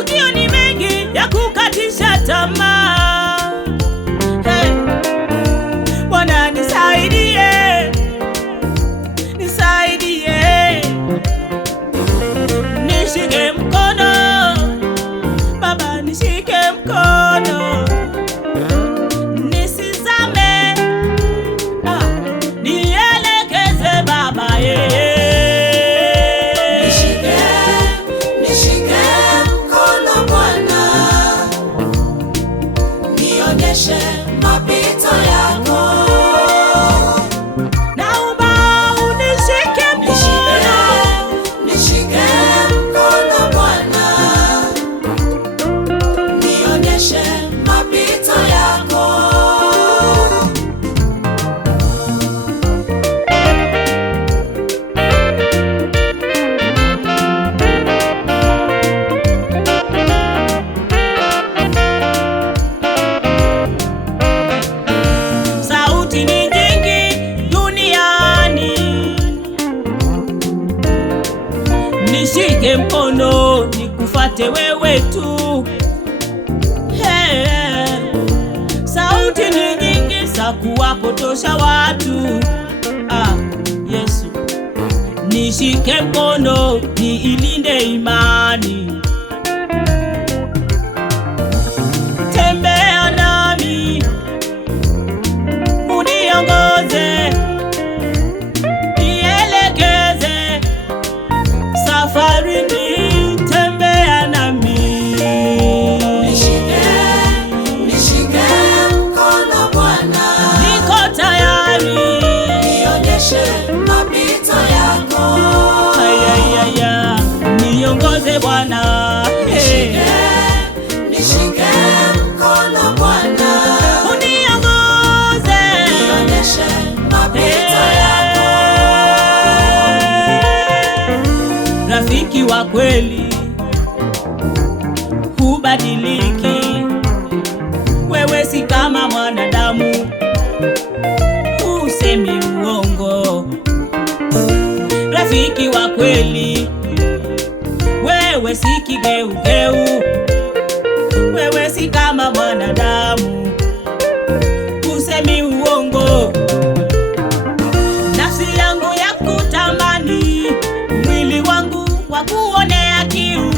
matukio ni mengi ya kukatisha tamaa. Hey, Bwana nisaidie, nisaidie, nishike mkono Baba, nishike mkono nisizame, nielekeze Baba, nishike mkono Bwana, nionyeshe mapito yako. Naomba unishike mkono, nishike mkono Bwana, nionyeshe mapito yako. sauti ni nyingi duniani, nishike mkono nikufate wewe tu. Hey, sauti ni nyingi za kuwapotosha watu. Yesu, nishike mkono niilinde imani, tembea nami uniongoze, nielekeze safarini, tembea nami. Nishike mkono Bwana, Niko tayari, nionyeshe mapito yako. ayayaya, niongoze Bwana. Hey, Nishike mkono Bwana, uniongoze, nionyeshe mapito yako. Rafiki wa kweli hubadiliki, wewe si kama mwanadamu, usemi uongo. Rafiki wa kweli, wewe si kigeugeu, wewe si kama mwanadamu, usemi uongo. Nafsi yangu ya kutamani, mwili wangu wa kuonea kiu,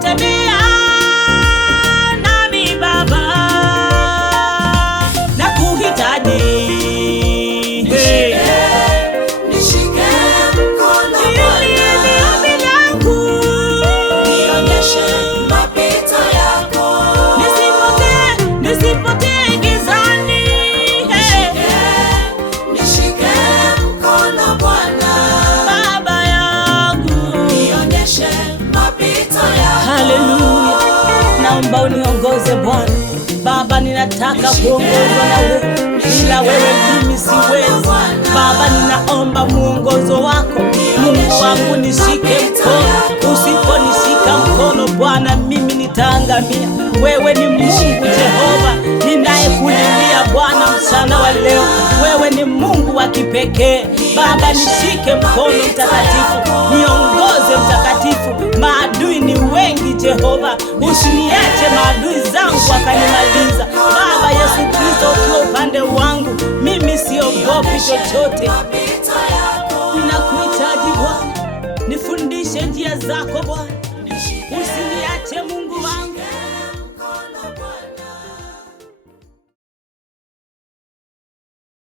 tembea nami Baba, nakuhitaji. Hey, Nishike mkono hili ni Bwana, ombi langu, nionyeshe mapito yako. nisipotee gizani. Hey, Nishike mkono Bwana, Baba yangu. nionyeshe mapito yako. Haleluya, naomba uniongoze Bwana. Baba, ninataka kuongozwa na wewe, bila wewe mimi siwezi. Baba, ninaomba muongozo wako. Mungu wangu, nishike mkono, usiponishika mkono Bwana, mimi nitaangamia. Wewe ni Mungu Jehova ninayekulilia Bwana mchana wa leo. Wewe ni Mungu wa kipekee. Baba, nishike mkono mtakatifu, niongoze mtakatifu. Maadui ni wengi Jehova, usiniache maadui zangu wakanimaliza. Baba Yesu Kristo, ukiwa upande wangu, mimi siogopi chochote. Ninakuhitaji Bwana, nifundishe njia zako